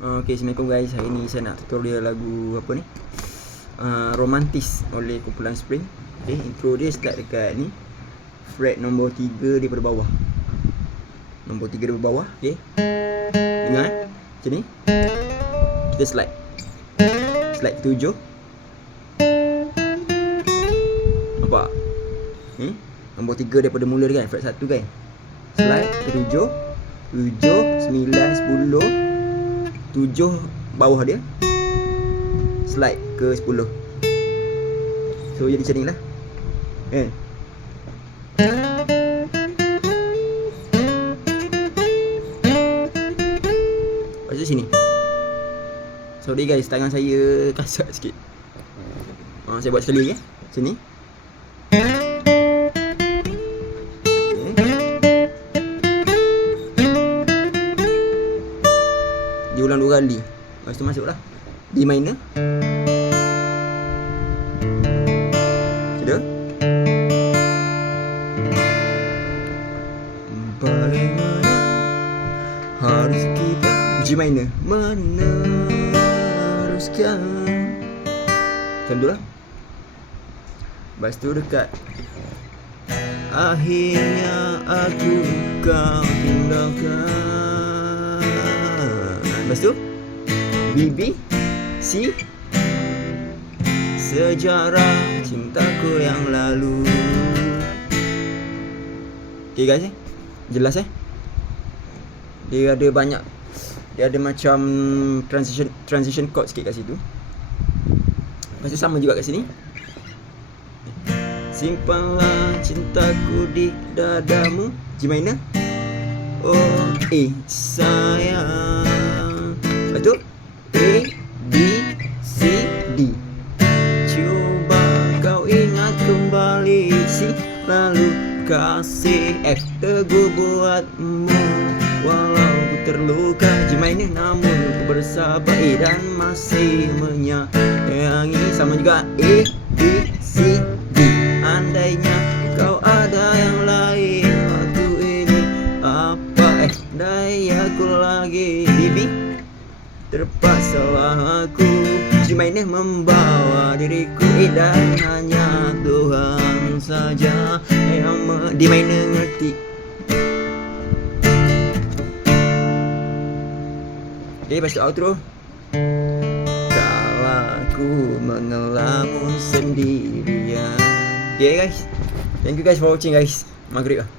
Okay, Assalamualaikum guys. Hari ni saya nak tutorial lagu apa ni, Romantis oleh kumpulan Spring. Okay, intro dia start dekat ni, fret nombor 3 daripada bawah. Nombor 3 daripada bawah. Okay, dengar macam ni. Kita slide ke 7. Nampak? Ni nombor 3 daripada mula dia kan, fret 1 kan. Slide ke 7, 9, 10, 7 bawah dia, slide ke 10. So jadi macam ni lah kan. Lepas tu sini. Sorry guys, tangan saya kasar sikit. Saya buat sekali lagi macam ni. Dia ulang 2 kali. Lepas tu masuklah D minor. Sudah. Bagaimana harus kita G minor meneruskan. Macam tu lah. Lepas tu dekat akhirnya aku kau tinggalkan. Lepas tu B, C, sejarah cintaku yang lalu. Okay guys, jelas dia ada banyak, dia ada macam transition chord sikit kat situ. Lepas tu sama juga kat sini. Simpanlah cintaku di dadamu, G minor. Oh, A sayang. Lepas tu A, B, C, D. Cuba kau ingat kembali C, lalu kasih F. Teguh buatmu walau ku terluka, G minor namun ku bersabar. E dan masih menyayangi. Sama juga A, B, C, D. Andainya kau ada yang lain waktu ini, apa dayaku lagi. B, terpaksalah aku G minor membawa diriku. Dan hanya Tuhan saja yang D minor ngerti. Okay, lepas tu outro. Kalau aku mengelamun sendirian. Okay guys, thank you guys for watching guys. Maghrib lah.